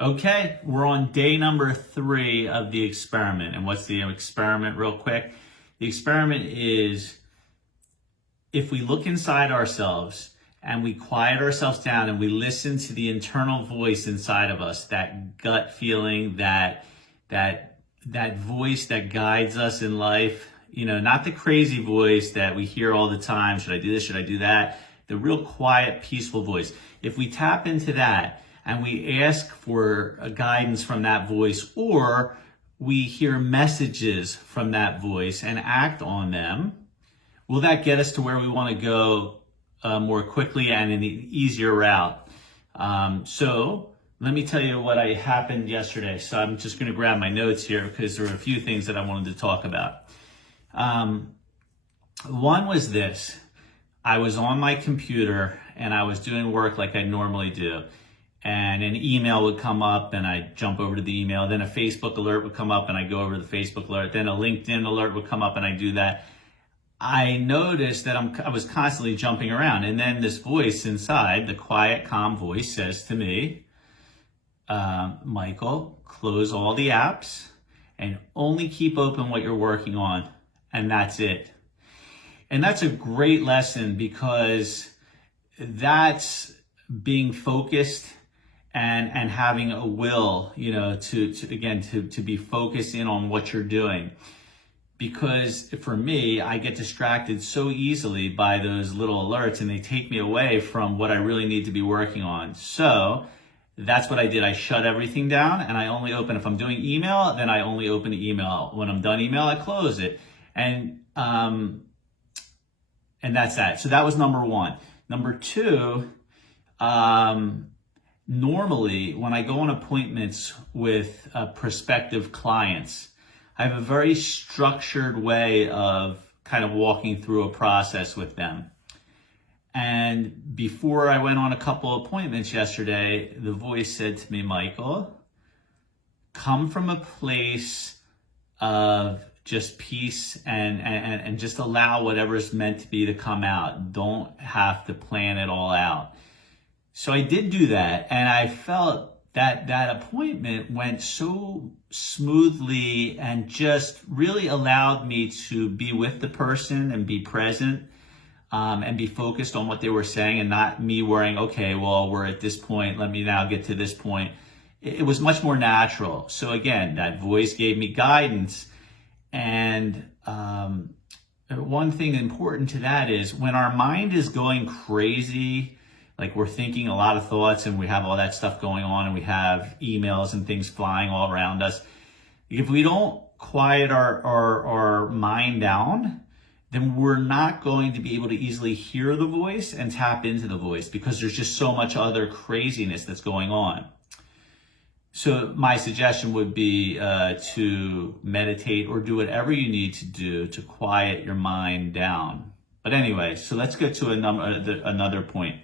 Okay, we're on day number 3 of the experiment. And what's the experiment, real quick? The experiment is if we look inside ourselves and we quiet ourselves down and we listen to the internal voice inside of us, that gut feeling, that voice that guides us in life, not the crazy voice that we hear all the time. Should I do this? Should I do that? The real quiet, peaceful voice. If we tap into that, and we ask for a guidance from that voice, or we hear messages from that voice and act on them, will that get us to where we want to go more quickly and in an easier route? So let me tell you what happened yesterday. So I'm just going to grab my notes here because there are a few things that I wanted to talk about. One was this. I was on my computer and I was doing work like I normally do. And an email would come up and I'd jump over to the email. Then a Facebook alert would come up and I'd go over to the Facebook alert. Then a LinkedIn alert would come up and I'd do that. I noticed that I was constantly jumping around. And then this voice inside, the quiet, calm voice, says to me, Michael, close all the apps and only keep open what you're working on. And that's it. And that's a great lesson because that's being focused and having a will, to be focused in on what you're doing. Because for me, I get distracted so easily by those little alerts and they take me away from what I really need to be working on. So that's what I did. I shut everything down and I only open, if I'm doing email, then I only open the email. When I'm done email, I close it. And that's that. So that was number 1. Number 2, normally, when I go on appointments with prospective clients, I have a very structured way of kind of walking through a process with them. And before I went on a couple of appointments yesterday, the voice said to me, Michael, come from a place of just peace and just allow whatever's meant to be to come out. Don't have to plan it all out. So I did do that, and I felt that appointment went so smoothly and just really allowed me to be with the person and be present and be focused on what they were saying and not me worrying, okay, well, we're at this point, let me now get to this point. It was much more natural. So again, that voice gave me guidance. And one thing important to that is when our mind is going crazy, like we're thinking a lot of thoughts and we have all that stuff going on and we have emails and things flying all around us. If we don't quiet our mind down, then we're not going to be able to easily hear the voice and tap into the voice because there's just so much other craziness that's going on. So my suggestion would be to meditate or do whatever you need to do to quiet your mind down. But anyway, so let's get to another point.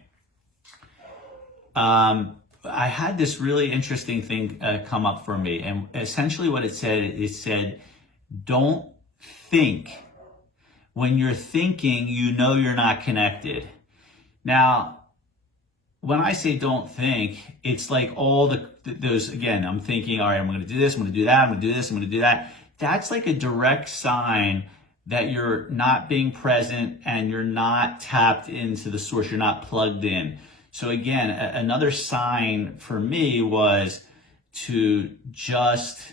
I had this really interesting thing come up for me. And essentially what it said, don't think. When you're thinking, you're not connected. Now, when I say don't think, it's like all those, again, I'm thinking, all right, I'm going to do this, I'm going to do that, I'm going to do this, I'm going to do that. That's like a direct sign that you're not being present and you're not tapped into the source, you're not plugged in. So again, another sign for me was to just,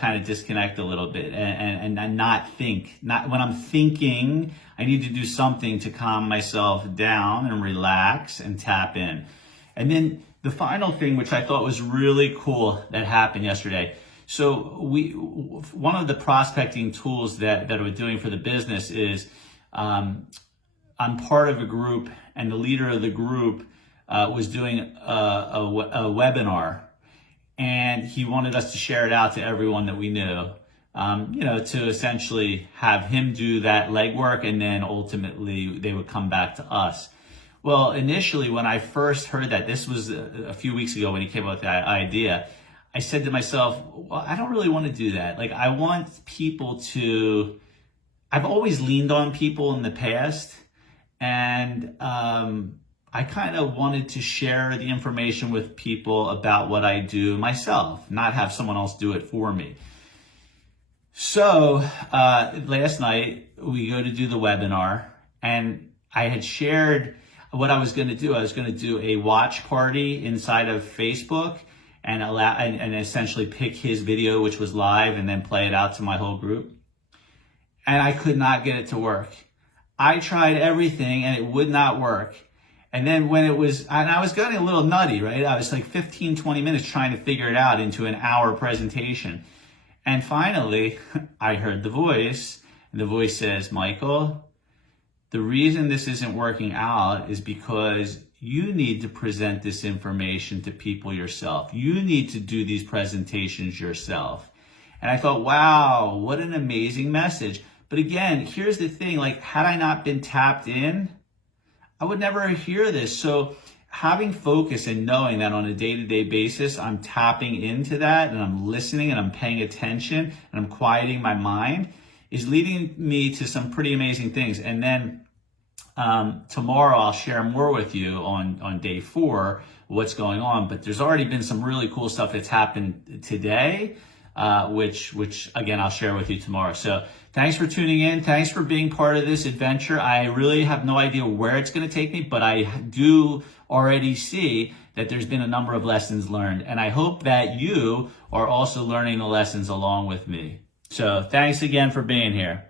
kind of disconnect a little bit and not think. Not when I'm thinking, I need to do something to calm myself down and relax and tap in. And then the final thing, which I thought was really cool that happened yesterday. So one of the prospecting tools that we're doing for the business is, I'm part of a group, and the leader of the group was doing a webinar, and he wanted us to share it out to everyone that we knew, to essentially have him do that legwork, and then ultimately they would come back to us. Well, initially, when I first heard that, this was a few weeks ago when he came up with that idea, I said to myself, well, I don't really want to do that. Like, I want people to, I've always leaned on people in the past. And I kind of wanted to share the information with people about what I do myself, not have someone else do it for me. So last night we go to do the webinar, and I had shared what I was going to do. I was going to do a watch party inside of Facebook and and essentially pick his video, which was live, and then play it out to my whole group. And I could not get it to work. I tried everything and it would not work. And then when I was getting a little nutty, right? I was like 15, 20 minutes trying to figure it out into an hour presentation. And finally, I heard the voice, and the voice says, Michael, the reason this isn't working out is because you need to present this information to people yourself. You need to do these presentations yourself. And I thought, wow, what an amazing message. But again, here's the thing, like, had I not been tapped in, I would never hear this. So having focus and knowing that on a day-to-day basis, I'm tapping into that and I'm listening and I'm paying attention and I'm quieting my mind is leading me to some pretty amazing things. And then tomorrow I'll share more with you on day 4, what's going on. But there's already been some really cool stuff that's happened today, which again, I'll share with you tomorrow. So thanks for tuning in. Thanks for being part of this adventure. I really have no idea where it's going to take me, but I do already see that there's been a number of lessons learned. And I hope that you are also learning the lessons along with me. So thanks again for being here.